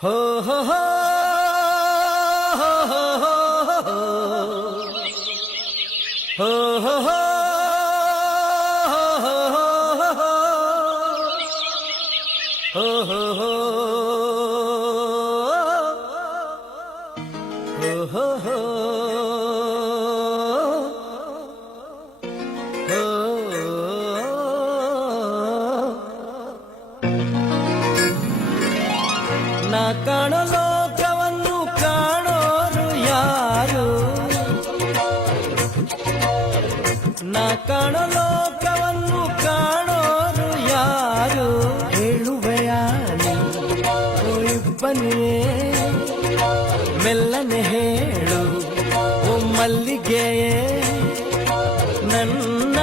ಹೋ ಹೋ ಹೋ ಹೋ ಹೋ ಹೋ ಹೋ ಹೋ ನಾ ಕಾಣೋ ಲೋಕವನ್ನು ಕಾಣೋರು ಯಾರು, ನಾ ಕಾಣೋ ಲೋಕವನ್ನು ಕಾಣೋರು ಯಾರು, ಹೇಳುವೆಯ ಇಬ್ಬನಿಯೇ ಮೆಲ್ಲನೆ ಹೇಳು ಓ ಮಲ್ಲಿಗೆಯೇ, ನನ್ನ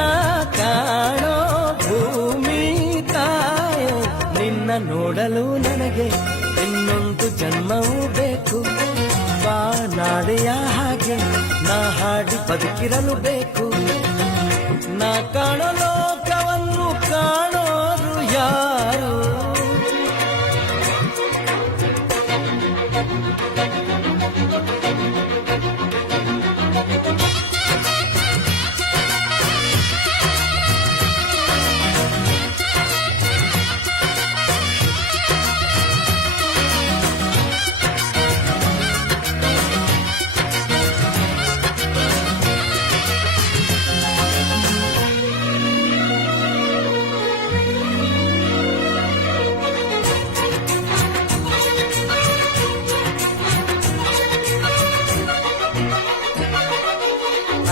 ಕಾಣೋ ಭೂಮಿ ತಾಯ, ನಿನ್ನ ನೋಡಲು ನನಗೆ ಇನ್ನೊಂದು ಜನ್ಮವೂ ಬೇಕು, ಬಾನಾಡೆಯ ಹಾಗೆ ನಾ ಹಾಡಿ ಬದುಕಿರಲು ಬೇಕು, ನಾ ಕಾಣೋ ಲೋಕವನ್ನು ಕಾಣೋರು ಯಾರು.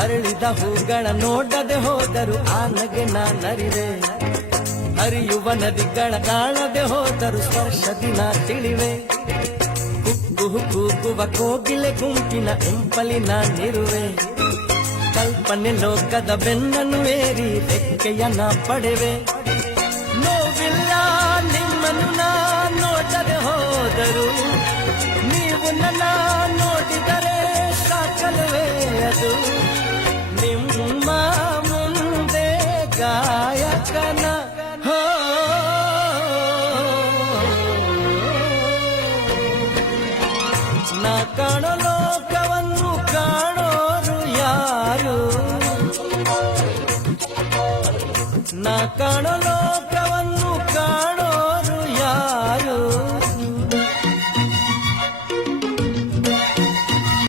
ಅರಳಿದ ಹೂಗಳ ನೋಡದೆ ಹೋದರು ಆ ನಗೆ ನಾನರಿವೆ, ಹರಿಯುವ ನದಿಗಳ ಕಾಣದೆ ಹೋದರು ಸ್ಪರ್ಶದಿ ನಾ ತಿಳಿವೆ, ಕುಕ್ಕು ಕೂಗುವ ಕೋಗಿಲೆ ಗುಂಪಿನ ಎಂಪಲಿ ನಾನಿರುವೆ, ಕಲ್ಪನೆ ಲೋಕದ ಬೆನ್ನನ್ನು ಏರಿ ರೆಕ್ಕೆಯ ನಾ ಪಡೆವೆ, ನೋವಿಲ್ಲ ನಿಮ್ಮನ್ನು ನಾ ನೋಡದೆ ಹೋದರು, ನೀವು ನನ್ನ ನೋಡಿದರೆ ಸಾಕಲ್ವೇ ಅದು, ನಿಮ್ಮ ಮುಂದೆ ಗಾಯಕನ ಹೋ, ನಾ ಕಾಣೋ ಲೋಕವನ್ನು ಕಾಣೋರು ಯಾರು, ನಾ ಕಾಣೋ ಲೋಕ